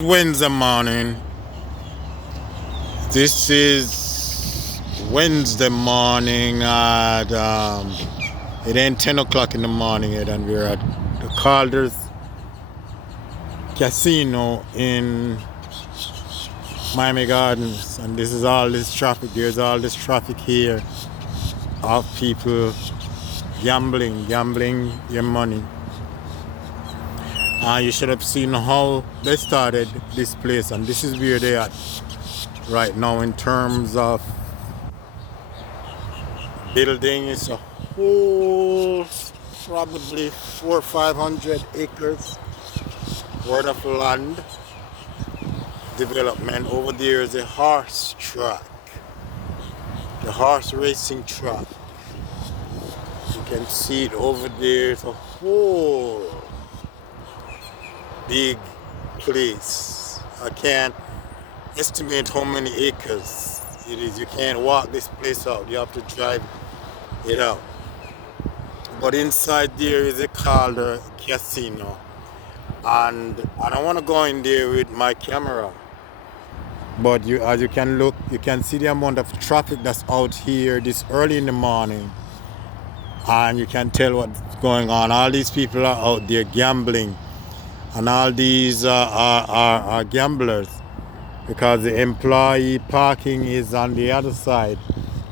Wednesday morning. This is Wednesday morning at it ain't 10 o'clock in the morning yet, and we're at the Calder's Casino in Miami Gardens, and this is all this traffic. There's all this traffic here of people gambling your money. You should have seen how they started this place, and this is where they are right now in terms of building. It's a whole probably 400 or 500 acres worth of land development. Over there is a horse track, the horse racing track. You can see it over there. It's a whole big place. I can't estimate how many acres it is. You can't walk this place out. You have to drive it out. But inside there is a Calder Casino, and I don't want to go in there with my camera. But as you can look, you can see the amount of traffic that's out here this early in the morning, and you can tell what's going on. All these people are out there gambling, and all these are gamblers, because the employee parking is on the other side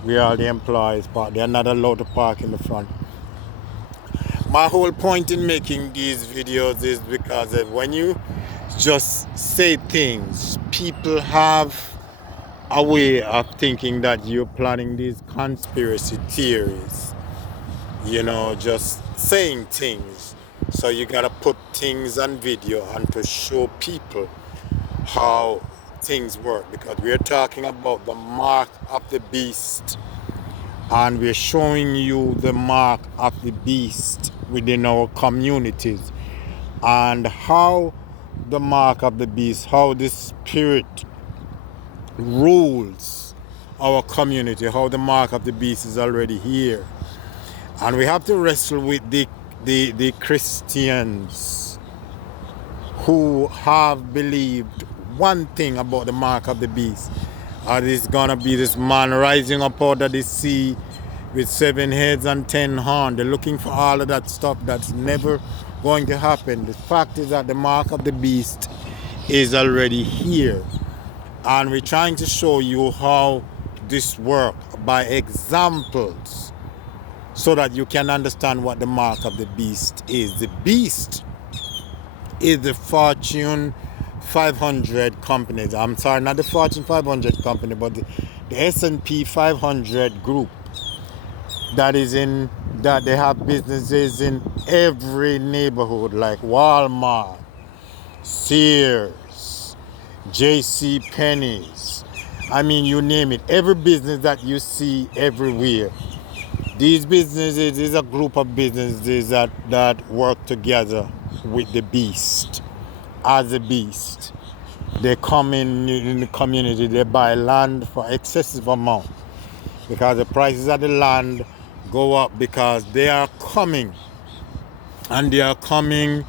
where all the employees park. They're not allowed to park in the front. My whole point in making these videos is because when you just say things, people have a way of thinking that you're planning these conspiracy theories, just saying things. So you gotta put things on video and to show people how things work, because we're talking about the mark of the beast, and we're showing you the mark of the beast within our communities, and how the mark of the beast, how the spirit rules our community, how the mark of the beast is already here. And we have to wrestle with the Christians who have believed one thing about the mark of the beast. It's gonna be this man rising up out of the sea with 7 heads and 10 horns. They're looking for all of that stuff that's never going to happen. The fact is that the mark of the beast is already here. And we're trying to show you how this works by examples, so that you can understand what the mark of the beast is. The beast is the Fortune 500 companies. I'm sorry, not the Fortune 500 company, but the S&P 500 group that they have businesses in every neighborhood, like Walmart, Sears, J.C. Penney's. I mean, you name it. Every business that you see everywhere. These businesses is a group of businesses that work together with the beast. As a beast, they come in the community, they buy land for excessive amount, because the prices of the land go up, because they are coming, and they are coming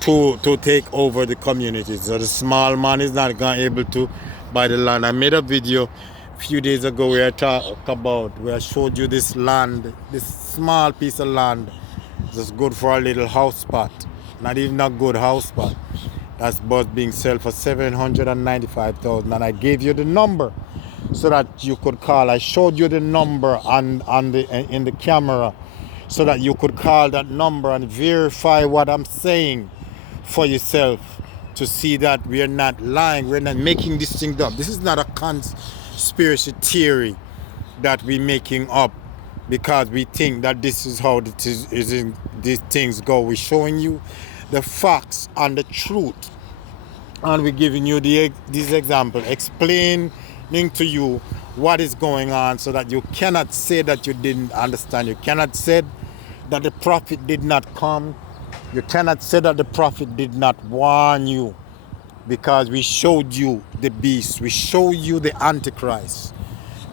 to take over the community. So the small man is not going to able to buy the land. I made a video a few days ago where I showed you this land, this small piece of land, just good for a little house spot, not even a good house spot. That's both being sold for $795,000, and I gave you the number so that you could call. I showed you the number in the camera, so that you could call that number and verify what I'm saying for yourself, to see that we are not lying, we're not making this thing up. This is not a conspiracy theory that we're making up because we think that this is how these things go. We're showing you the facts and the truth, and we're giving you this example, explaining to you what is going on, so that you cannot say that you didn't understand. You cannot say that the prophet did not come. You cannot say that the prophet did not warn you, because we showed you the beast, we show you the Antichrist,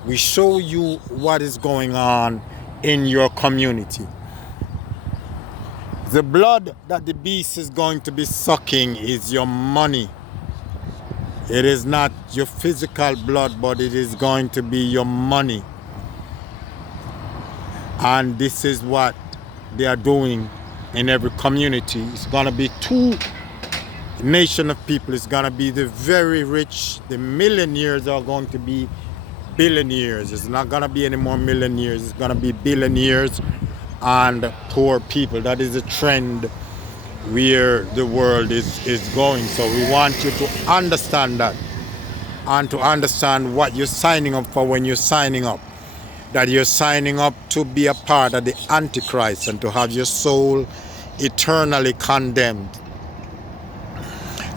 we show you what is going on in your community. The blood that the beast is going to be sucking is your money. It is not your physical blood, but it is going to be your money. And this is what they are doing in every community. It's going to be two nation of people. It's going to be the very rich. The millionaires are going to be billionaires. It's not going to be any more millionaires. It's going to be billionaires and poor people. That is a trend where the world is going. So we want you to understand that, and to understand what you're signing up for when you're signing up. That you're signing up to be a part of the Antichrist and to have your soul eternally condemned.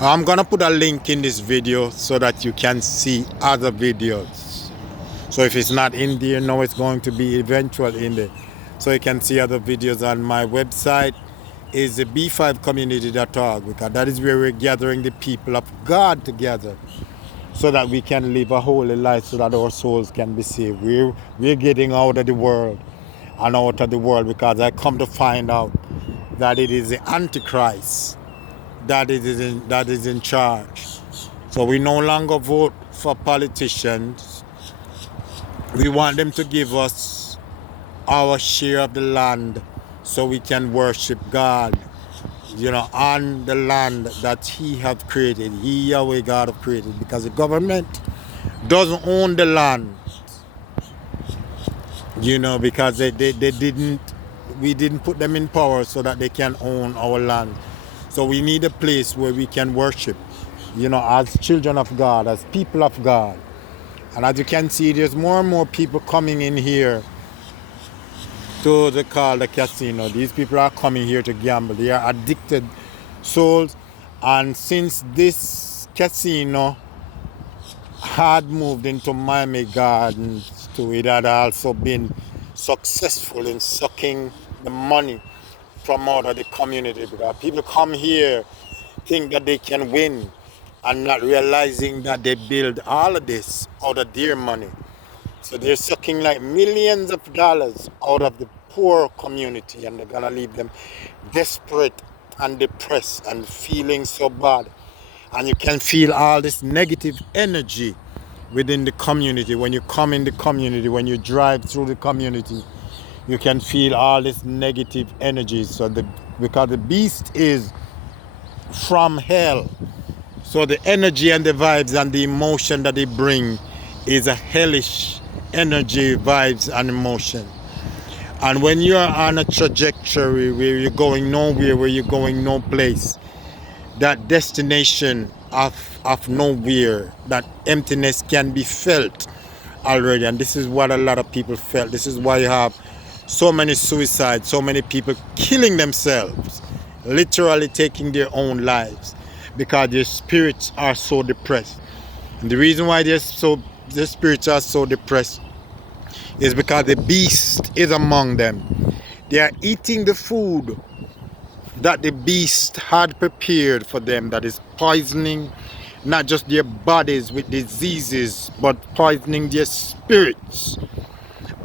I'm gonna put a link in this video so that you can see other videos. So if it's not in there, now it's going to be eventually in there. So you can see other videos on my website is the b5community.org, because that is where we're gathering the people of God together so that we can live a holy life, so that our souls can be saved. We're getting out of the world and out of the world, because I come to find out that it is the Antichrist that is in charge. So we no longer vote for politicians. We want them to give us our share of the land so we can worship God, on the land that He have created. He, Yahweh God, have created. Because the government doesn't own the land, because we didn't put them in power so that they can own our land. So we need a place where we can worship, as children of God, as people of God. And as you can see, there's more and more people coming in here to the casino. These people are coming here to gamble. They are addicted souls. And since this casino had moved into Miami Gardens too, it had also been successful in sucking the money from out of the community, because people come here, think that they can win, and not realizing that they build all of this out of their money. So they're sucking like millions of dollars out of the poor community, and they're gonna leave them desperate and depressed and feeling so bad. And you can feel all this negative energy within the community. When you come in the community, when you drive through the community, you can feel all this negative energy. So because the beast is from hell, so the energy and the vibes and the emotion that they bring is a hellish energy, vibes and emotion. And when you're on a trajectory where you're going nowhere, where you're going no place, that destination of nowhere, that emptiness can be felt already. And this is what a lot of people felt. This is why you have so many suicides, so many people killing themselves, literally taking their own lives, because their spirits are so depressed. And the reason why their spirits are so depressed is because the beast is among them. They are eating the food that the beast had prepared for them, that is poisoning not just their bodies with diseases, but poisoning their spirits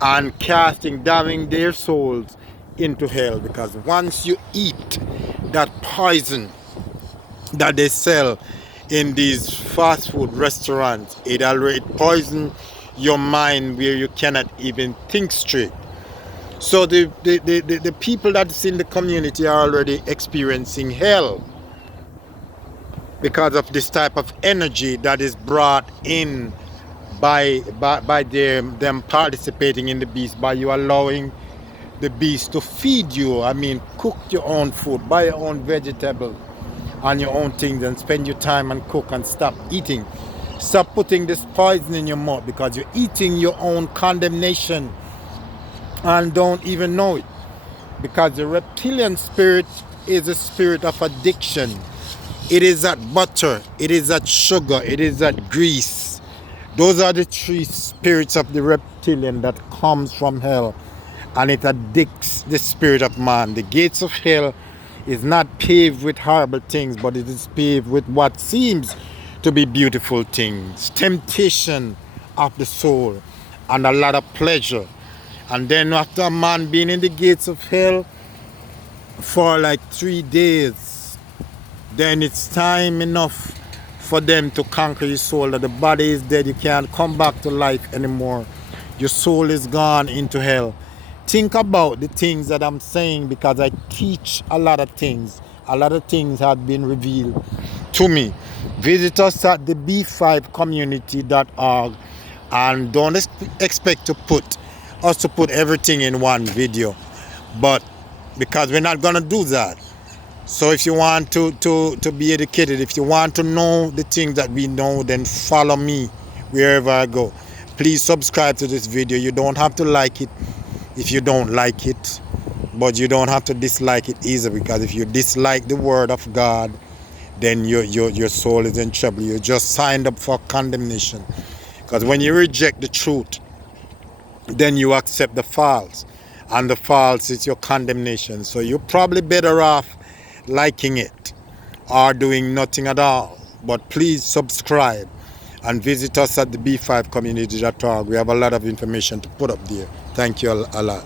and damning their souls into hell. Because once you eat that poison that they sell in these fast food restaurants, it already poisons your mind where you cannot even think straight. So the people that's in the community are already experiencing hell because of this type of energy that is brought in by them participating in the beast, by you allowing the beast to feed you. I mean, cook your own food, buy your own vegetable and your own things, and spend your time and cook, and stop eating. Stop putting this poison in your mouth, because you're eating your own condemnation and don't even know it. Because the reptilian spirit is a spirit of addiction. It is that butter, it is that sugar, it is that grease. Those are the three spirits of the reptilian that comes from hell, and it addicts the spirit of man. The gates of hell is not paved with horrible things, but it is paved with what seems to be beautiful things, temptation of the soul, and a lot of pleasure. And then after a man being in the gates of hell for like 3 days, then it's time enough for them to conquer your soul, that the body is dead, you can't come back to life anymore. Your soul is gone into hell. Think about the things that I'm saying, because I teach a lot of things. A lot of things have been revealed to me. Visit us at the b5community.org, and don't expect to put everything in one video, but because we're not gonna do that. So if you want to be educated, if you want to know the things that we know, then follow me wherever I go. Please subscribe to this video. You don't have to like it if you don't like it, but you don't have to dislike it either, because if you dislike the word of God, then your soul is in trouble. You just signed up for condemnation. Because when you reject the truth, then you accept the false, and the false is your condemnation. So you're probably better off liking it or doing nothing at all. But please subscribe and visit us at the b5community.org. We have a lot of information to put up there. Thank you a lot.